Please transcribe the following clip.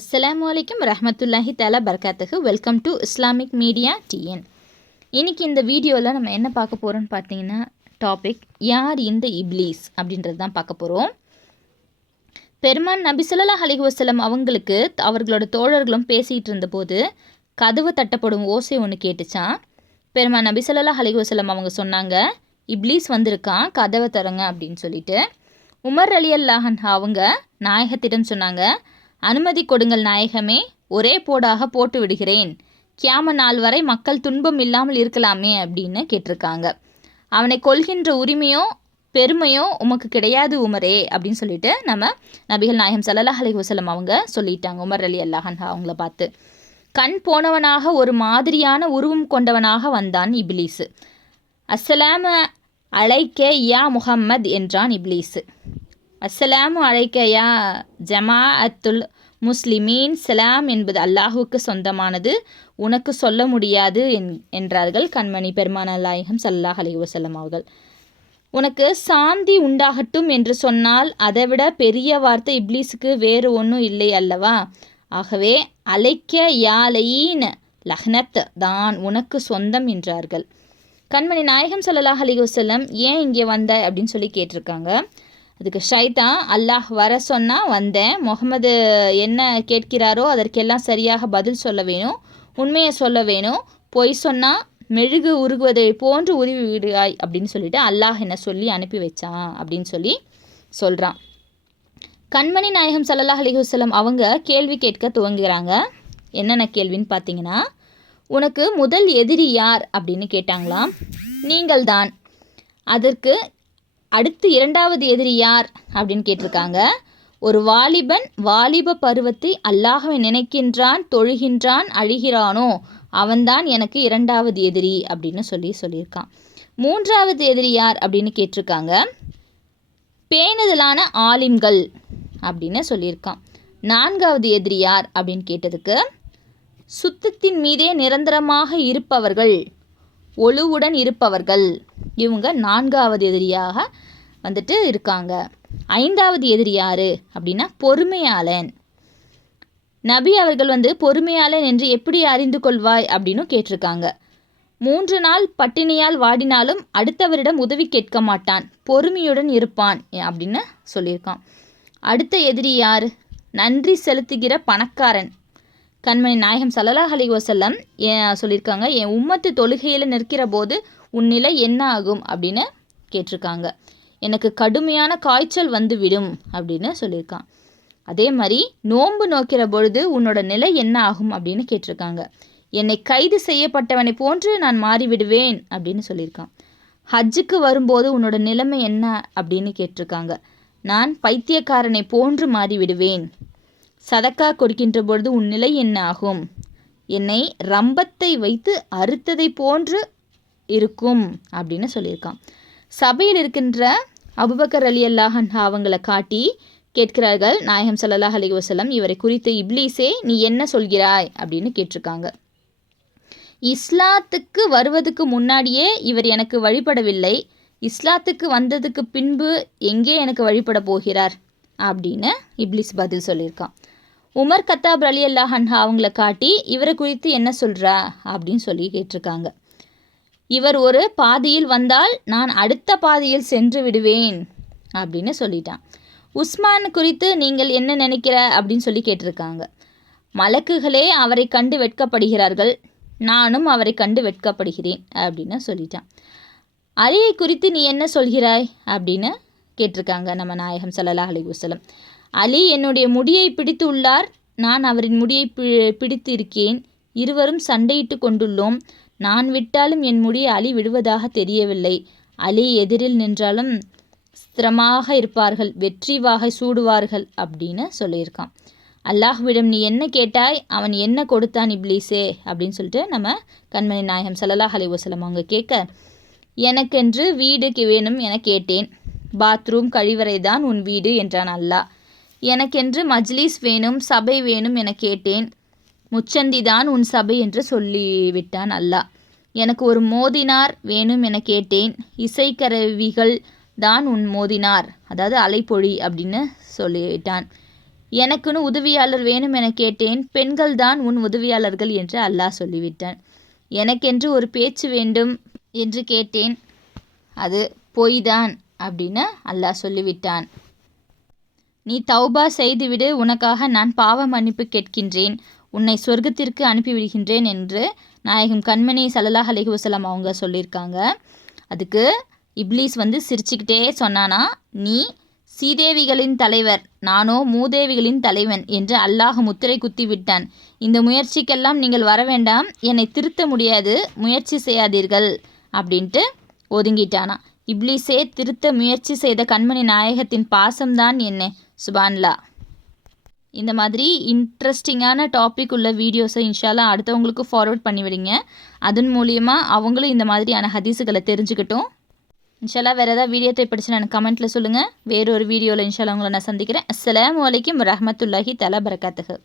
அஸ்ஸலாமு அலைக்கும் ரஹ்மத்துல்லாஹி தஆலா பரகாத்துஹு. Welcome to Islamic media TN. இன்றைக்கி இந்த வீடியோவில் நம்ம என்ன பார்க்க போகிறோம்னு பார்த்தீங்கன்னா, டாபிக் யார் இந்த இப்லீஸ் அப்படின்றது தான் பார்க்க போகிறோம். பெருமான் நபி ஸல்லல்லாஹு அலைஹி வஸல்லம் அவங்களுக்கு அவர்களோட தோழர்களும் பேசிகிட்டு இருந்தபோது கதவு தட்டப்படும் ஓசை ஒன்று கேட்டுச்சான். பெருமான் நபி ஸல்லல்லாஹு அலைஹி வஸல்லம் அவங்க சொன்னாங்க, இப்லீஸ் வந்திருக்கான், கதவை தரங்க அப்படின்னு சொல்லிட்டு. உமர் ரலியல்லாஹு அன்ஹு அவங்க நாயகத்திடம் சொன்னாங்க, அனுமதி கொடுங்கள் நாயகமே, ஒரே போடாக போட்டு விடுகிறேன், கியாம நாள் வரை மக்கள் துன்பம் இல்லாமல் இருக்கலாமே அப்படின்னு கேட்டிருக்காங்க. அவனை கொல்கின்ற உரிமையோ பெருமையோ உமக்கு கிடையாது உமரே அப்படின்னு சொல்லிட்டு நம்ம நபிகள் நாயகம் ஸல்லல்லாஹு அலைஹி வஸல்லம் அவங்க சொல்லிட்டாங்க உமர் ரலியல்லாஹு அன்ஹு அவங்கள பார்த்து. கண் போனவனாக ஒரு மாதிரியான உருவம் கொண்டவனாக வந்தான் இப்லீஸு. அஸ்ஸலாமு அலைக்க யா முஹம்மத் என்றான் இப்லீஸு. அஸ்ஸலாமு அலைக்க யா ஜமாஅத்துல் முஸ்லிமீன், சலாம் என்பது அல்லாஹுக்கு சொந்தமானது, உனக்கு சொல்ல முடியாது என்றார்கள் கண்மணி பெருமானா நாயகம் ஸல்லல்லாஹு அலைஹி வஸல்லம் அவர்கள். உனக்கு சாந்தி உண்டாகட்டும் என்று சொன்னால் அதைவிட பெரிய வார்த்தை இப்லீஸுக்கு வேறு ஒன்றும் இல்லை அல்லவா? ஆகவே அலைக்க யாலையின் லஹ்னத் தான் உனக்கு சொந்தம் என்றார்கள். கண்மணி நாயகம் ஸல்லல்லாஹு அலைஹி வஸல்லம் ஏன் இங்கே வந்த அப்படின்னு சொல்லி கேட்டிருக்காங்க. அதுக்கு ஷைத்தான் அல்லாஹ் வர சொன்னால் வந்தேன், முகமது என்ன கேட்கிறாரோ அதற்கெல்லாம் சரியாக பதில் சொல்ல வேணும், உண்மையை சொல்ல வேணும், பொய் சொன்னால் மெழுகு உருகுவதை போன்று உருவி விடுவாய் அப்படின்னு சொல்லிட்டு அல்லாஹ் என்ன சொல்லி அனுப்பி வச்சான் அப்படின்னு சொல்லி சொல்கிறான். கண்மணி நாயகம் ஸல்லல்லாஹு அலைஹி வஸல்லம் அவங்க கேள்வி கேட்க துவங்குகிறாங்க. என்னென்ன கேள்வின்னு பார்த்தீங்கன்னா, உனக்கு முதல் எதிரி யார் அப்படின்னு கேட்டாங்களாம். நீங்கள் தான். அதற்கு அடுத்து இரண்டாவது எதிரி யார் அப்படின்னு கேட்டிருக்காங்க. ஒரு வாலிபன் வாலிப பருவத்தை அல்லாஹ்வை நினைக்கின்றான், தொழுகின்றான், அழிகிறானோ அவன்தான் எனக்கு இரண்டாவது எதிரி அப்படின்னு சொல்லியிருக்கான். மூன்றாவது எதிரி யார் அப்படின்னு கேட்டிருக்காங்க. பேணுதலான ஆலிம்கள் அப்படின்னு சொல்லியிருக்கான். நான்காவது எதிரி யார் அப்படின்னு கேட்டதுக்கு, சுத்தத்தின் மீதே நிரந்தரமாக இருப்பவர்கள், ஒழுவுடன் இருப்பவர்கள், இவங்க நான்காவது எதிரியாக வந்துட்டு இருக்காங்க. ஐந்தாவது எதிரி யார் அப்படின்னா பொறுமையாளன். நபி அவர்கள் பொறுமையாளன் என்று எப்படி அறிந்து கொள்வாய் அப்படின்னு கேட்டிருக்காங்க. 3 நாள் பட்டினியால் வாடினாலும் அடுத்தவரிடம் உதவி கேட்க மாட்டான், பொறுமையுடன் இருப்பான் அப்படின்னு சொல்லியிருக்கான். அடுத்த எதிரி யார்? நன்றி செலுத்துகிற பணக்காரன். கண்மணி நாயகம் ஸல்லல்லாஹு அலைஹி வஸல்லம் சொல்லியிருக்காங்க, என் உம்மத்து தொழுகையில் நிற்கிற போது உன் நிலை என்ன ஆகும் அப்படின்னு கேட்டிருக்காங்க. எனக்கு கடுமையான காய்ச்சல் வந்து விடும் அப்படின்னு சொல்லியிருக்கான். அதே மாதிரி நோன்பு நோக்கிற பொழுது உன்னோட நிலை என்ன ஆகும் அப்படின்னு கேட்டிருக்காங்க. என்னை கைது செய்யப்பட்டவனை போன்று நான் மாறிவிடுவேன் அப்படின்னு சொல்லியிருக்கான். ஹஜ்ஜுக்கு வரும்போது உன்னோட நிலைமை என்ன அப்படின்னு கேட்டிருக்காங்க. நான் பைத்தியக்காரனை போன்று மாறிவிடுவேன். சதக்கா கொடுக்கின்ற பொழுது உன் நிலை என்ன ஆகும்? என்னை ரம்பத்தை வைத்து அறுத்ததை போன்று இருக்கும் அப்படின்னு சொல்லியிருக்கான். சபையில் இருக்கின்ற அபூபக்கர் ரலியல்லாஹு அன்ஹு அவங்கள காட்டி கேட்கிறார்கள் நாயகம் ஸல்லல்லாஹு அலைஹி வஸல்லம், இவரை குறித்து இப்லீஸே நீ என்ன சொல்கிறாய் அப்படின்னு கேட்டிருக்காங்க. இஸ்லாத்துக்கு வருவதுக்கு முன்னாடியே இவர் எனக்கு வழிபடவில்லை, இஸ்லாத்துக்கு வந்ததுக்கு பின்பு எங்கே எனக்கு வழிபட போகிறார் அப்படின்னு இப்லீஸ் பதில் சொல்லியிருக்கான். உமர் கத்தாப் ரலியல்லாஹு அன்ஹு அவங்கள காட்டி இவரை குறித்து என்ன சொல்கிறா அப்படின்னு சொல்லி கேட்டிருக்காங்க. இவர் ஒரு பாதையில் வந்தால் நான் அடுத்த பாதையில் சென்று விடுவேன் அப்படின்னு சொல்லிட்டான். உஸ்மான் குறித்து நீங்கள் என்ன நினைக்கிற அப்படின்னு சொல்லி கேட்டிருக்காங்க. மலக்குகளே அவரை கண்டு வெட்கப்படுகிறார்கள், நானும் அவரை கண்டு வெட்கப்படுகிறேன் அப்படின்னு சொல்லிட்டான். அலியை குறித்து நீ என்ன சொல்கிறாய் அப்படின்னு கேட்டிருக்காங்க நம்ம நாயகம் ஸல்லல்லாஹு அலைஹி வஸல்லம். அலி என்னுடைய முடியை பிடித்து உள்ளார், நான் அவரின் முடியை பிடித்து இருக்கேன், இருவரும் சண்டையிட்டு கொண்டுள்ளோம், நான் விட்டாலும் என் முடியை அலி விடுவதாக தெரியவில்லை, அலி எதிரில் நின்றாலும் ஸ்திரமாக இருப்பார்கள், வெற்றி வாகை சூடுவார்கள் அப்படின்னு சொல்லியிருக்கான். அல்லாஹ்விடம் நீ என்ன கேட்டாய், அவன் என்ன கொடுத்தான் இப்லீஸே அப்படின்னு சொல்லிட்டு நம்ம கண்மணி நாயகம் ஸல்லல்லாஹு அலைஹி வஸல்லம் அவங்க கேட்க, எனக்கென்று வீடு வேணும் என கேட்டேன், பாத்ரூம் கழிவறை தான் உன் வீடு என்றான் அல்லாஹ். எனக்கென்று மஜ்லிஸ் வேணும், சபை வேணும் என கேட்டேன், முச்சந்தி தான் உன் சபை என்று சொல்லிவிட்டான் அல்லாஹ். எனக்கு ஒரு மோதினார் வேணும் என கேட்டேன், இசைக்கருவிகள் தான் உன் மோதினார், அதாவது அலைப்பொழி அப்படின்னு சொல்லிட்டான். எனக்குன்னு உதவியாளர் வேணும் என கேட்டேன், பெண்கள் தான் உன் உதவியாளர்கள் என்று அல்லாஹ் சொல்லிவிட்டான். எனக்கென்று ஒரு பேச்சு வேண்டும் என்று கேட்டேன், அது பொய்தான் அப்படின்னு அல்லாஹ் சொல்லிவிட்டான். நீ தௌபா செய்துவிடு, உனக்காக நான் பாவ மன்னிப்பு கேட்கின்றேன், உன்னை சொர்க்கத்திற்கு அனுப்பிவிடுகின்றேன் என்று நாயகம் கண்மணி ஸல்லல்லாஹு அலைஹி வஸல்லம் அவங்க சொல்லியிருக்காங்க. அதுக்கு இப்லீஸ் சிரிச்சுக்கிட்டே சொன்னானா, நீ சீதேவிகளின் தலைவர், நானோ மூதேவிகளின் தலைவன் என்று அல்லாஹ் முத்திரை குத்தி விட்டான். இந்த முயற்சிக்கெல்லாம் நீங்கள் வர வேண்டாம், என்னை திருத்த முடியாது, முயற்சி செய்யாதீர்கள் அப்படின்ட்டு ஒதுங்கிட்டானா. இப்லீஸே திருத்த முயற்சி செய்த கண்மணி நாயகத்தின் பாசம்தான் என்ன. சுபான்லா. இந்த மாதிரி இன்ட்ரெஸ்டிங்கான டாபிக் உள்ள வீடியோஸை இன்ஷால்லா அடுத்தவங்களுக்கு ஃபார்வர்ட் பண்ணிவிடுங்க. அதன் மூலியமாக அவங்களும் இந்த மாதிரியான ஹதீஸுகளை தெரிஞ்சுக்கிட்டும். இன்ஷால்லா வேறு ஏதாவது வீடியோ தேவைப்படுச்சுன்னா எனக்கு கமெண்ட்டில் சொல்லுங்கள். வேறு ஒரு வீடியோவில் இன்ஷால்லா உங்களை நான் சந்திக்கிறேன். அஸ்ஸலாமு அலைக்கும் வரஹ்மத்துல்லாஹி தஆலா பரகாத்துஹு.